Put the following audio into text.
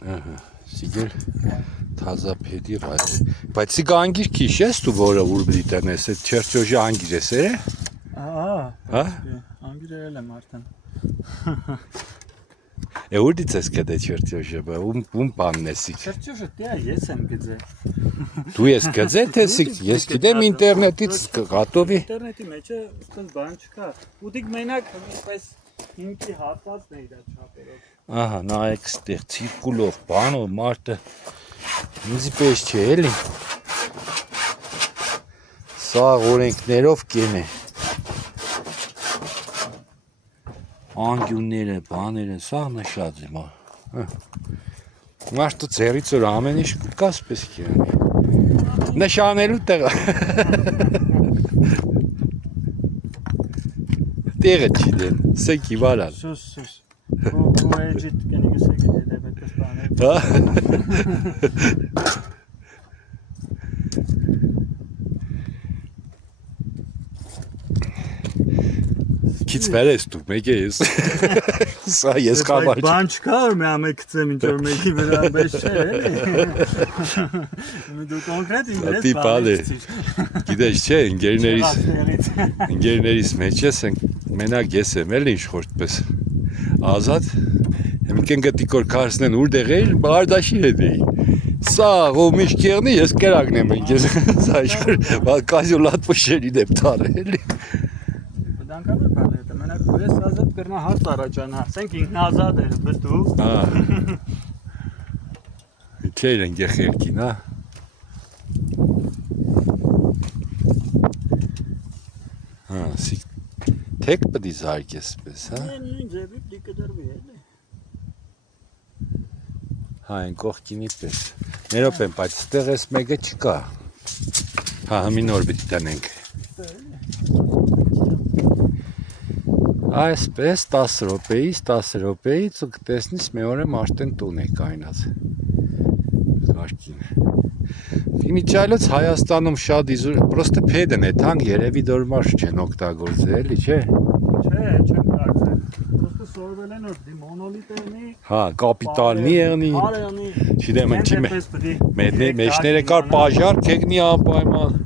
Ահա, սիգել թազա փեդի բայց սի գանգիր քիշ ես դու որը ուր բրիտանես է չերչոժի անգիր ես է հա անգիր եմ արդեն ուր դից ես կդե չերչոժը ում բանն ես սիկ չերչոժը դե ես եմ գծե դու ես գծե թե սիկ ես գիտեմ ինտերնետից գատովի ինտերնետի մեջ է այդպես բան չկա ուտիկ մենակ այսպես ինքի հատվածն է իր չափերով ահա նայեք ստեղ ցիրկուլով բանով մարտը ինձի պես չէ էլի սա օրենքներով կեն է անգյունները բաները սա նշած է մարդու ծերից որ ամեն ինչ կաս պես կեն նշանելու տեղը տեղը չի դեն սեքի վարալ սուս ու էջիտ կենիգս է գիտե դեպետես բանը Քիչ վեր ես դու մեկ ես սա ես խաբար բան չկա որ մի ամեկ գցեմ ինչ որ մեկի վրա բես չէ դու կոնկրետ ինգլես բանը գիտես չէ ընկերներիս մեջ ես մենակ ես եմ էլ ինչ խորտպես ազատ Εμիկեն գտիկոր կարսնեն ուր դեղել բարդաշի հետի սա ողմիշ կեղնի ես կերակնեմ ինքես սա իշխոր կազյուլատ պշերի դեպ տարել դանկավ է բանը հետը մենակ ու ես ազատ կրնա հարց առաջանա ասենք ինքն ազատ էր բտու չէր են գեխերքին թեք պդի զարգ ես պես ձևի պլիկը դրվի էլի այն կողքինի պես ներոպ եմ բայց ստեղ ես մեկը չկա համի նոր բիտ տնենք այսպես 10 րոպեից ու կտեսնիս մի օր եմ արդեն տուն է կայնած կարգին Իմիջայլոց Հայաստանում շատ իզուր պրոստը պեդն է թանք երևի դորմաշ չեն օգտագործել էլի չէ չեմ կարծել պրոստը սորվել են որ մոնոլիտերնի հա կապիտալնի եղնի չիդեմ ընչի մեջները կար պաժար կեգնի անպայման